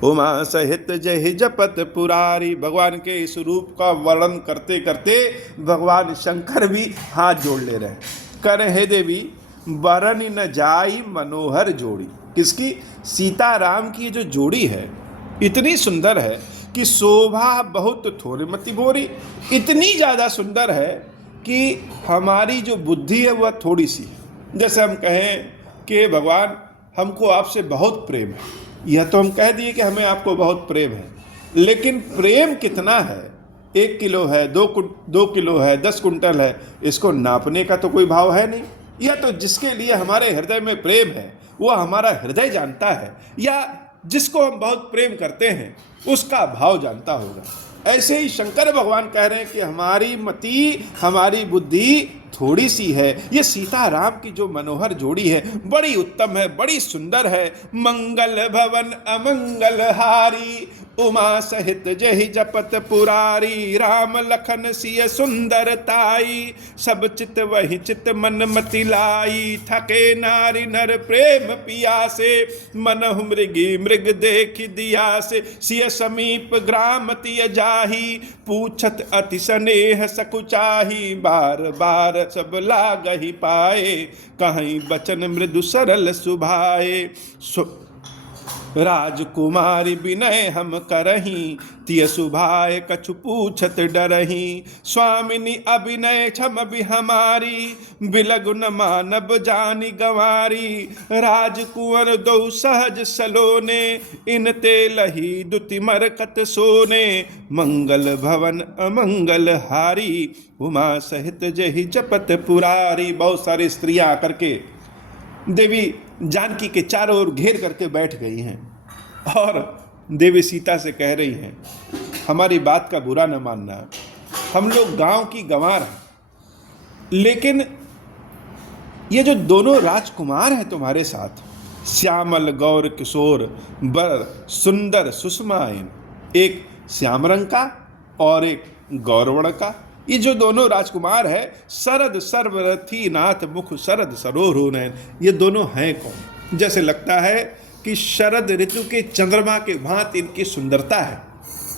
उमा सहित जहि जपत पुरारी। भगवान के इस रूप का वर्णन करते करते भगवान शंकर भी हाथ जोड़ ले रहे हैं। कर हे देवी वरन न जाई मनोहर जोड़ी। किसकी? सीता राम की जो जोड़ी है इतनी सुंदर है कि शोभा बहुत थोड़ी मति भोरी। इतनी ज़्यादा सुंदर है कि हमारी जो बुद्धि है वह थोड़ी सी है। जैसे हम कहें कि भगवान हमको आपसे बहुत प्रेम है, यह तो हम कह दिए कि हमें आपको बहुत प्रेम है, लेकिन प्रेम कितना है? 1 किलो है, 2 किलो है, 10 कुंटल है, इसको नापने का तो कोई भाव है नहीं। यह तो जिसके लिए हमारे हृदय में प्रेम है वह हमारा हृदय जानता है, या जिसको हम बहुत प्रेम करते हैं उसका भाव जानता होगा। ऐसे ही शंकर भगवान कह रहे हैं कि हमारी मति, हमारी बुद्धि थोड़ी सी है। ये सीता राम की जो मनोहर जोड़ी है बड़ी उत्तम है, बड़ी सुंदर है। मंगल भवन अमंगल हारी, उमा सहित जहि जपत पुरारी। राम लखन सिय सुंदर ताई, सब चित वही चित मन मति लाई। थके नारी नर प्रेम पियासे, मनहु मृगी मृग देख दिया से। सिय समीप ग्राम तिय जाही, पूछत अति स्नेह सकुचाही। बार बार सब लागहि पाए, कहीं बचन मृदु सरल सुभाए। राजकुमारी विनय हम करही, तिय सुभाए कछु पूछत डरही। स्वामिनी अभिनय क्षम भी हमारी, बिलगु न मानब जानी गंवारी। राजकुंवर दो सहज सलोने, इन ते लही दुति मरकत सोने। मंगल भवन अमंगल हारी, उमा सहित जहि जपत पुरारी। बहुत सारी स्त्रियां आकर के देवी जानकी के चारों ओर घेर करके बैठ गई हैं और देवी सीता से कह रही हैं, हमारी बात का बुरा न मानना, हम लोग गांव की गंवार हैं, लेकिन ये जो दोनों राजकुमार हैं तुम्हारे साथ, श्यामल गौर किशोर बर सुंदर सुषमायन, एक श्याम रंग का और एक गौरवर्ण का, ये जो दोनों राजकुमार है, शरद सर्वरथी नाथ मुख शरद सरोह नयन, ये दोनों हैं कौन? जैसे लगता है कि शरद ऋतु के चंद्रमा के भांति इनकी सुंदरता है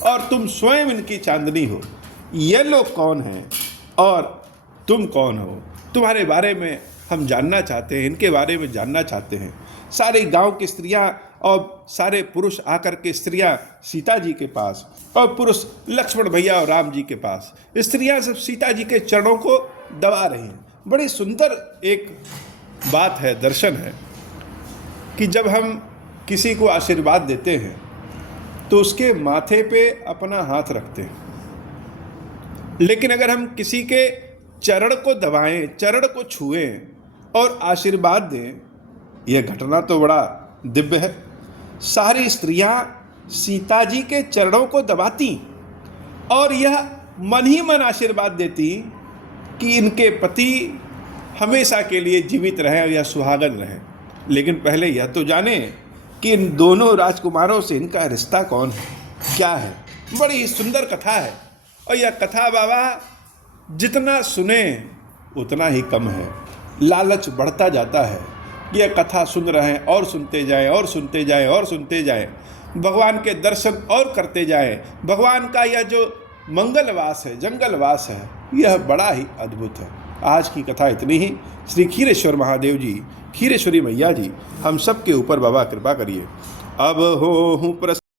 और तुम स्वयं इनकी चांदनी हो। ये लोग कौन हैं और तुम कौन हो? तुम्हारे बारे में हम जानना चाहते हैं, इनके बारे में जानना चाहते हैं। सारे गांव की स्त्रियां और सारे पुरुष आकर के, स्त्रियां सीता जी के पास और पुरुष लक्ष्मण भैया और राम जी के पास, स्त्रियां सब सीता जी के चरणों को दबा रही हैं। बड़ी सुंदर एक बात है, दर्शन है कि जब हम किसी को आशीर्वाद देते हैं तो उसके माथे पे अपना हाथ रखते हैं, लेकिन अगर हम किसी के चरण को दबाएं, चरण को छुएं और आशीर्वाद दें, यह घटना तो बड़ा दिव्य है। सारी स्त्रियां सीता जी के चरणों को दबाती और यह मन ही मन आशीर्वाद देती कि इनके पति हमेशा के लिए जीवित रहें या सुहागन रहें। लेकिन पहले यह तो जाने कि इन दोनों राजकुमारों से इनका रिश्ता कौन है, क्या है। बड़ी सुंदर कथा है और यह कथा बाबा जितना सुने उतना ही कम है। लालच बढ़ता जाता है, यह कथा सुन रहे हैं और सुनते जाएं और सुनते जाएं और सुनते जाएं, भगवान के दर्शन और करते जाएं। भगवान का यह जो मंगलवास है, जंगलवास है, यह बड़ा ही अद्भुत है। आज की कथा इतनी ही। श्री क्षीरेश्वर महादेव जी, क्षीरेश्वरी मैया जी हम सब के ऊपर बाबा कृपा करिए। अब हो हूँ प्रसन्न